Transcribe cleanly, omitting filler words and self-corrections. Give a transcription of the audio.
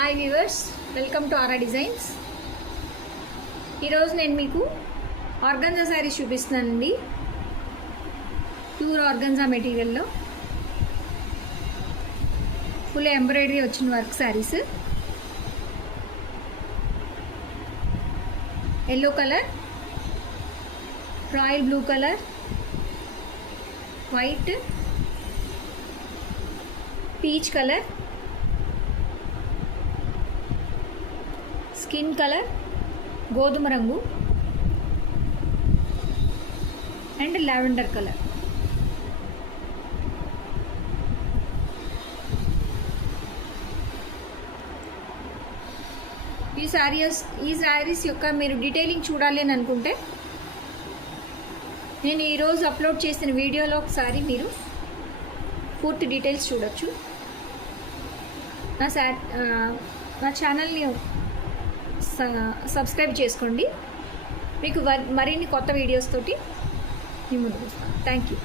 Hi viewers, welcome to ఆరా డిజైన్స్. ఈరోజు నేను మీకు ఆర్గంజా శారీస్ చూపిస్తున్నానండి. ప్యూర్ ఆర్గంజా మెటీరియల్లో ఫుల్ ఎంబ్రాయిడరీ వచ్చిన వర్క్ saris. Yellow colour, royal blue colour, white, peach colour, skin colour, గోధుమ రంగు అండ్ లావెండర్ కలర్. ఈ శారీస్ యొక్క మీరు డీటెయిలింగ్ చూడాలి అని అనుకుంటే నేను ఈరోజు అప్లోడ్ చేసిన వీడియోలో ఒకసారి మీరు పూర్తి డీటెయిల్స్ చూడొచ్చు. నా ఛానల్ని సబ్స్క్రైబ్ చేసుకోండి. మీకు మరిన్ని కొత్త వీడియోస్ తోటి మీ ముందుకు వస్తాను. Thank you.